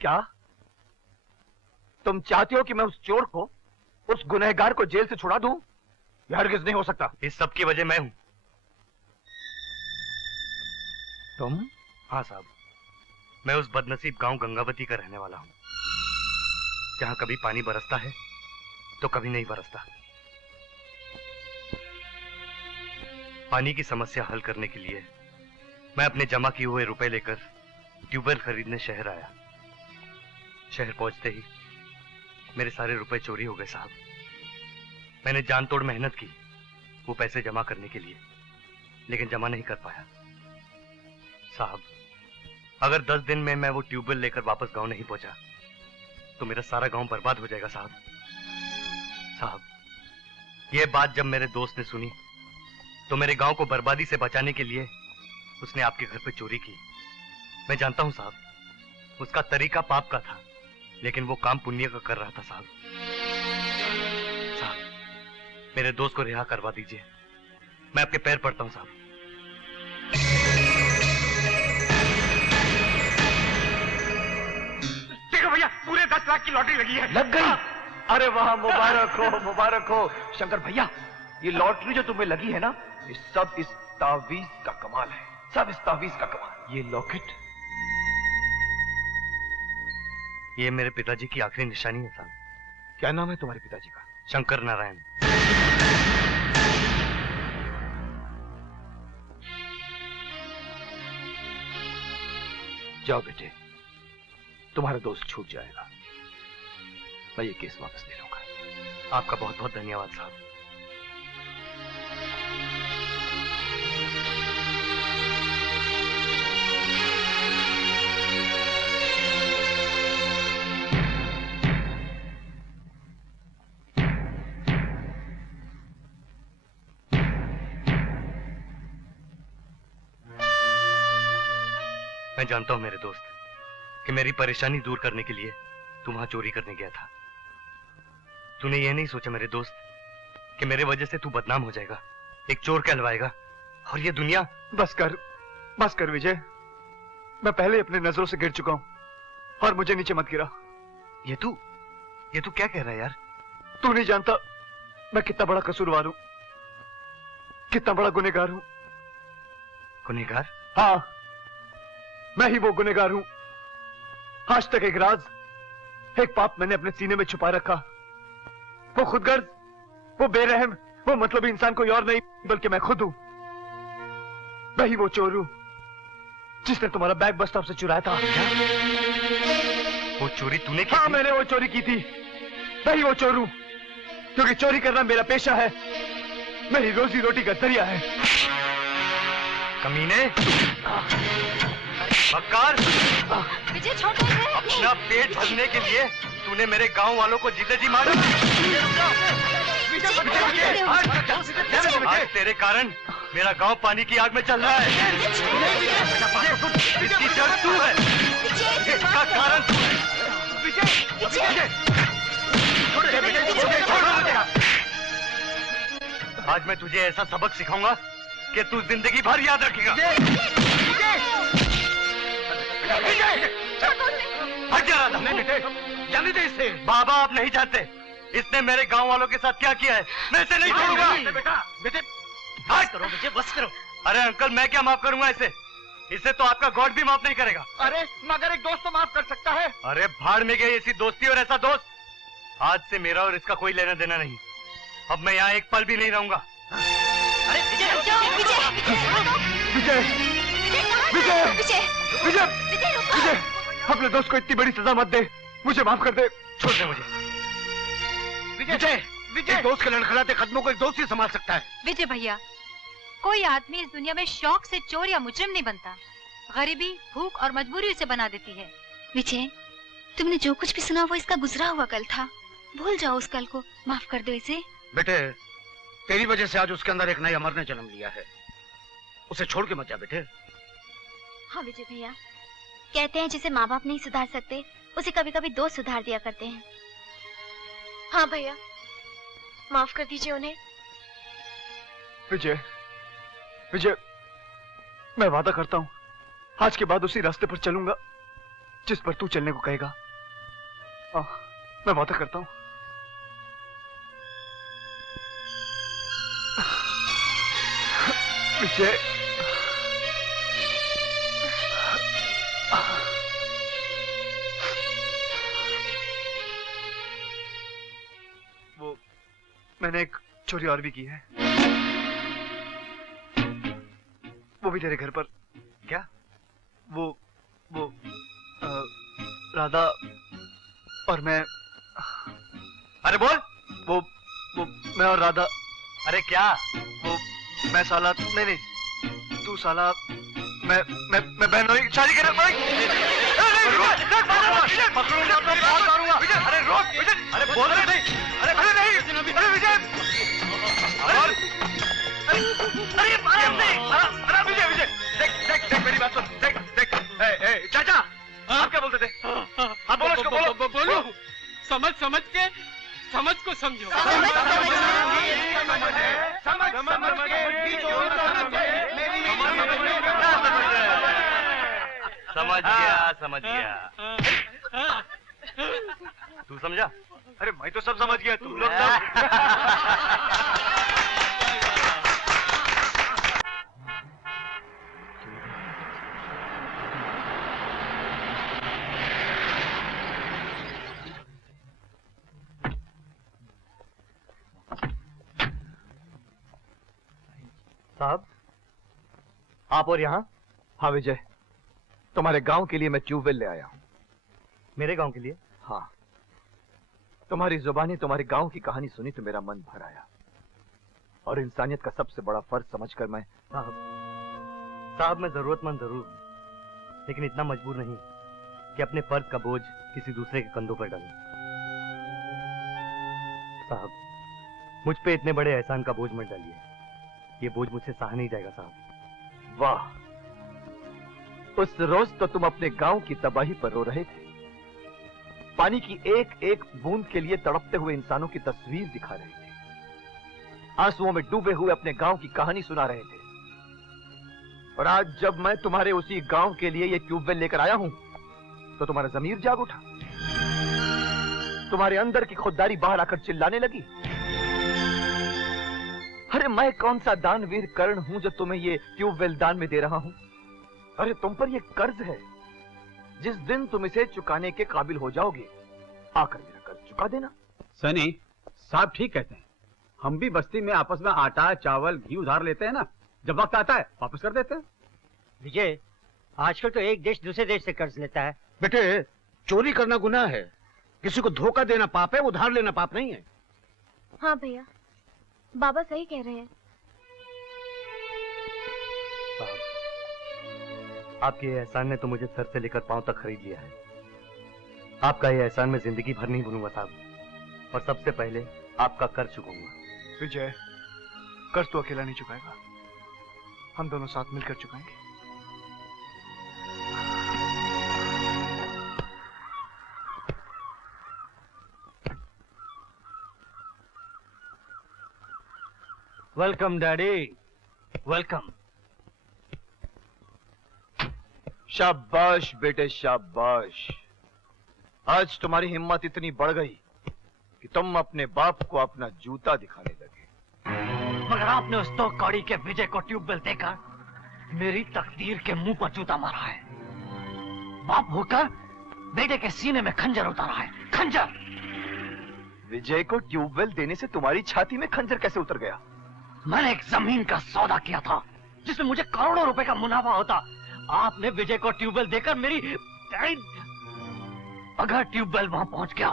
क्या तुम चाहती हो कि मैं उस चोर को, उस गुनहगार को जेल से छुड़ा दूं? यह हरगिज़ नहीं हो सकता। इस सब की वजह मैं हूं। तुम? हाँ साहब, मैं उस बदनसीब गांव गंगावती का रहने वाला हूं, जहां कभी पानी बरसता है तो कभी नहीं बरसता। पानी की समस्या हल करने के लिए मैं अपने जमा किए हुए रुपए लेकर ट्यूबवेल खरीदने शहर आया। शहर पहुंचते ही मेरे सारे रुपए चोरी हो गए साहब। मैंने जान तोड़ मेहनत की वो पैसे जमा करने के लिए, लेकिन जमा नहीं कर पाया साहब। अगर 10 दिन में मैं वो ट्यूबवेल लेकर वापस गांव नहीं पहुंचा तो मेरा सारा गांव बर्बाद हो जाएगा साहब। साहब, ये बात जब मेरे दोस्त ने सुनी तो मेरे गांव को बर्बादी से बचाने के लिए उसने आपके घर पे चोरी की। मैं जानता हूं साहब, उसका तरीका पाप का था, लेकिन वो काम पुण्य का कर रहा था साहब। साहब, मेरे दोस्त को रिहा करवा दीजिए, मैं आपके पैर पड़ता हूं साहब। देखो भैया, पूरे 10 लाख की लॉटरी लगी है। लग गई? अरे वाह, मुबारक हो, मुबारक हो। शंकर भैया, ये लॉटरी जो तुम्हें लगी है ना, ये सब इस तावीज का कमाल है, सब इस तावीज का कमाल। ये लॉकेट, ये मेरे पिताजी की आखिरी निशानी है साहब। क्या नाम है तुम्हारे पिताजी का? शंकर नारायण। जाओ बेटे, तुम्हारा दोस्त छूट जाएगा। मैं ये केस वापस ले लूंगा। आपका बहुत बहुत धन्यवाद साहब। मैं जानता हूं मेरे दोस्त कि मेरी परेशानी दूर करने के लिए तू वहां चोरी करने गया था। तूने ये नहीं सोचा मेरे दोस्त कि मेरे वजह से तू बदनाम हो जाएगा, एक चोर कहलवाएगा, और ये दुनिया। बस कर विजय, मैं पहले ही अपने नजरों से गिर चुका हूं और मुझे नीचे मत गिरा। ये तू क्या कह रहा है यार? तू नहीं जानता मैं कितना बड़ा कसूरवार हूं, कितना बड़ा गुनहगार हूं। गुनहगार? हाँ, मैं ही वो गुनहगार हूं। आज तक एक राज, एक पाप मैंने अपने सीने में छुपा रखा। वो खुदगर्ज, वो बेरहम, वो मतलबी इंसान कोई और नहीं बल्कि मैं खुद हूं। मैं ही वो चोर हूं जिसने तुम्हारा बैग बस स्टॉप से चुराया था। क्या? वो चोरी तूने की? हाँ, मैंने वो चोरी की थी। मैं ही वो चोर हूं, क्योंकि चोरी करना मेरा पेशा है, मेरी रोजी रोटी का जरिया है। कमीने, मक्कार, विजय छोड़ दो इसे। अपना पेट भरने के लिए तूने मेरे गांव वालों को जीते जी मारा। आज तेरे कारण मेरा गांव पानी की आग में चल रहा है। इसकी जड़ तू है, इसका कारण तू है। आज मैं तुझे ऐसा सबक सिखाऊंगा कि तू जिंदगी भर याद रखेगा। हट जा रहा था। नहीं बेटे, जाने दे इसे। बाबा, आप नहीं जानते इसने मेरे गांव वालों के साथ क्या किया है। मैं इसे नहीं छोड़ूंगा। बेटे बस करो, बेटे बस करो। अरे अंकल, मैं क्या माफ करूंगा इसे? इसे तो आपका गॉड भी माफ नहीं करेगा। अरे मगर एक दोस्त तो माफ कर सकता है। अरे भाड़ में गई ऐसी दोस्ती और ऐसा दोस्त। आज से मेरा और इसका कोई लेना देना नहीं। अब मैं यहाँ एक पल भी नहीं रहूंगा। अरे विजय, विजय, विजय, विजय, विजय, अपने दोस्त को इतनी बड़ी सजा मत दे, मुझे माफ कर दे। छोड़ दे मुझे। विजय, विजय, दोस्त के लड़खड़ाते कदमों को एक दोस्त ही संभाल सकता है। विजय भैया, कोई आदमी इस दुनिया में शौक से चोर या मुजरिम नहीं बनता। गरीबी, भूख और मजबूरी उसे बना देती है। विजय, तुमने जो कुछ भी सुना वो इसका गुजरा हुआ कल था। भूल जाओ उस कल को, माफ कर दो इसे। बेटे, तेरी वजह से आज उसके अंदर एक नए अमर ने जन्म लिया है। उसे छोड़ के मत जा बेटे। हाँ विजय भैया, कहते हैं जिसे माँ बाप नहीं सुधार सकते उसे कभी कभी दोस्त सुधार दिया करते हैं। हाँ भैया, माफ कर दीजिए उन्हें। विजय, विजय, मैं वादा करता हूँ आज के बाद उसी रास्ते पर चलूंगा जिस पर तू चलने को कहेगा मैं वादा करता हूं। विजय, वो मैंने एक चोरी और भी की है, वो भी तेरे घर पर। क्या? वो राधा और मैं। अरे बोल। वो मैं और राधा। अरे क्या? वो मैं साला नहीं तू साला मैं बहनोई शादी कर रहा। अरे रोक विजय, अरे बोल रहे नहीं। अरे नहीं, अरे विजय, अरे विजय, देख मेरी बात सुन, देख चाचा आप क्या बोलते थे? हाँ बोलो उसको, बोलो। समझ को समझो। समझ गया। तू समझा? अरे मैं तो सब समझ गया, तुम लोग सब। साहब, आप और यहाँ? हाँ विजय, तुम्हारे गांव के लिए मैं ट्यूबवेल ले आया हूं। मेरे गांव के लिए? हाँ, तुम्हारी जुबानी तुम्हारे गांव की कहानी सुनी तो मेरा मन भर आया, और इंसानियत का सबसे बड़ा फर्ज समझकर मैं। साहब मैं जरूरतमंद जरूर, लेकिन इतना मजबूर नहीं कि अपने फर्ज का बोझ किसी दूसरे के कंधों पर डालूं। साहब, मुझ पे इतने बड़े एहसान का बोझ मत डालिए, ये बोझ मुझसे सहा नहीं जाएगा साहब। वाह, उस रोज तो तुम अपने गांव की तबाही पर रो रहे थे, पानी की एक एक बूंद के लिए तड़पते हुए इंसानों की तस्वीर दिखा रहे थे, आंसुओं में डूबे हुए अपने गांव की कहानी सुना रहे थे। और आज जब मैं तुम्हारे उसी गांव के लिए ये ट्यूबवेल लेकर आया हूं तो तुम्हारा जमीर जाग उठा, तुम्हारे अंदर की खुददारी बाहर आकर चिल्लाने लगी। अरे मैं कौन सा दानवीर कर्ण हूं जो तुम्हें ये ट्यूबवेल दान में दे रहा हूं? अरे तुम पर ये कर्ज है, जिस दिन तुम इसे चुकाने के काबिल हो जाओगे आकर मेरा कर्ज चुका देना। सनी साहब ठीक कहते हैं, हम भी बस्ती में आपस में आटा चावल घी उधार लेते हैं ना, जब वक्त आता है वापस कर देते हैं। विजय, आजकल तो एक देश दूसरे देश से कर्ज लेता है। बेटे, चोरी करना गुनाह है, किसी को धोखा देना पाप है, उधार लेना पाप नहीं है। हाँ भैया, बाबा सही कह रहे हैं। आपके एहसान ने तो मुझे सर से लेकर पांव तक खरीद लिया है। आपका ये एहसान मैं जिंदगी भर नहीं भूलूंगा साहब, और सबसे पहले आपका कर्ज चुकाऊंगा। विजय, कर्ज तो अकेला नहीं चुकाएगा, हम दोनों साथ मिलकर चुकाएंगे। Welcome daddy, welcome. शाबाश बेटे शाबाश, आज तुम्हारी हिम्मत इतनी बढ़ गई कि तुम अपने बाप को अपना जूता दिखाने लगे। मगर आपने उस दो कौड़ी के विजय को ट्यूबवेल देकर मेरी तकदीर के मुंह पर जूता मारा है। बाप होकर बेटे के सीने में खंजर उतारा है, खंजर। विजय को ट्यूबवेल देने से तुम्हारी छाती में खंजर कैसे उतर गया? मैंने एक जमीन का सौदा किया था जिसमें मुझे करोड़ों रुपए का मुनाफा होता। आपने विजय को ट्यूबवेल देकर मेरी, अगर ट्यूबवेल वहां पहुंच गया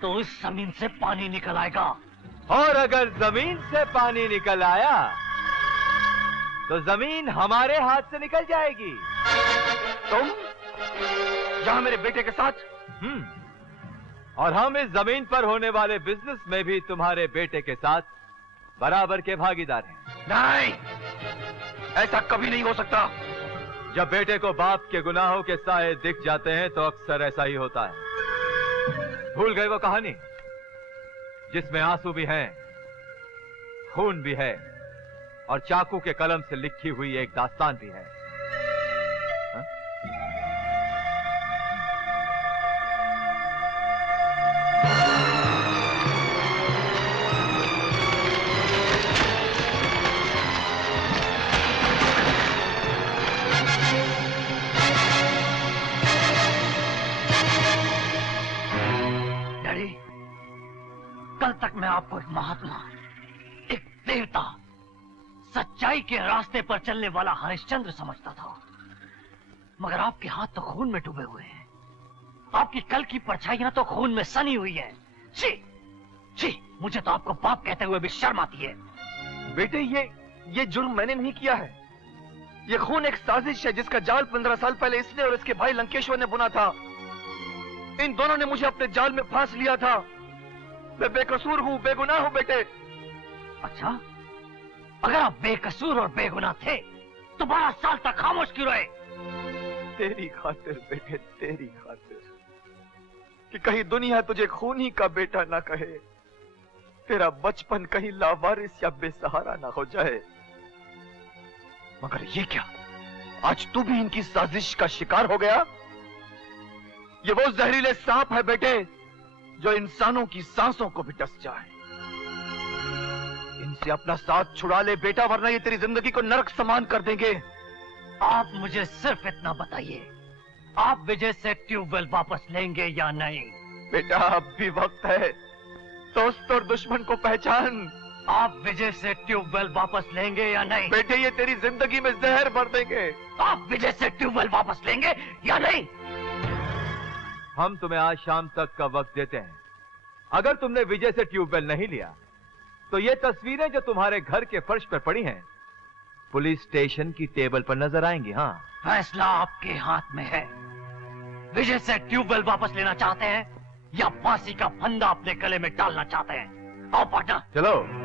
तो उस जमीन से पानी निकल आएगा, और अगर जमीन से पानी निकल आया तो जमीन हमारे हाथ से निकल जाएगी। तुम जहां मेरे बेटे के साथ? और हम इस जमीन पर होने वाले बिजनेस में भी तुम्हारे बेटे के साथ बराबर के भागीदार हैं। नहीं, ऐसा कभी नहीं हो सकता। जब बेटे को बाप के गुनाहों के साए दिख जाते हैं तो अक्सर ऐसा ही होता है। भूल गए वो कहानी जिसमें आंसू भी हैं, खून भी है, और चाकू के कलम से लिखी हुई एक दास्तान भी है। आपको एक महात्मा, एक देवता, सच्चाई के रास्ते पर चलने वाला हरिश्चंद्र समझता था, मगर आपके हाथ तो खून में डूबे हुए हैं। आपकी कल की परछाइयां तो खून में सनी हुई है। छी, छी, मुझे तो आपको बाप कहते हुए भी शर्म आती है। बेटे, ये जुर्म मैंने नहीं किया है। ये खून एक साजिश है जिसका जाल 15 साल पहले इसने और इसके भाई लंकेश्वर ने बुना था। इन दोनों ने मुझे अपने जाल में फांस लिया था। मैं बेकसूर हूं, बेगुनाह हूं बेटे। अच्छा, अगर आप बेकसूर और बेगुनाह थे तो 12 साल तक खामोश क्यों रहे? तेरी खातिर बेटे, तेरी खातिर, कि कहीं दुनिया तुझे खूनी का बेटा ना कहे, तेरा बचपन कहीं लावारिस या बेसहारा ना हो जाए। मगर ये क्या, आज तू भी इनकी साजिश का शिकार हो गया? ये वो जहरीले सांप है बेटे जो इंसानों की सांसों को भी डस जाए। इनसे अपना साथ छुड़ा ले बेटा, वरना ये तेरी जिंदगी को नरक समान कर देंगे। आप मुझे सिर्फ इतना बताइए, आप विजय से ट्यूबवेल वापस लेंगे या नहीं? बेटा, अब भी वक्त है। दोस्त और दुश्मन को पहचान। आप विजय से ट्यूबवेल वापस लेंगे या नहीं? बेटे, ये तेरी जिंदगी में जहर भर देंगे। आप विजय से ट्यूबवेल वापस लेंगे या नहीं? हम तुम्हें आज शाम तक का वक्त देते हैं। अगर तुमने विजय से ट्यूबवेल नहीं लिया तो ये तस्वीरें जो तुम्हारे घर के फर्श पर पड़ी हैं पुलिस स्टेशन की टेबल पर नजर आएंगी। हाँ, फैसला आपके हाथ में है। विजय से ट्यूबवेल वापस लेना चाहते हैं या फांसी का फंदा अपने गले में डालना चाहते हैं? आओ पार्टनर, चलो।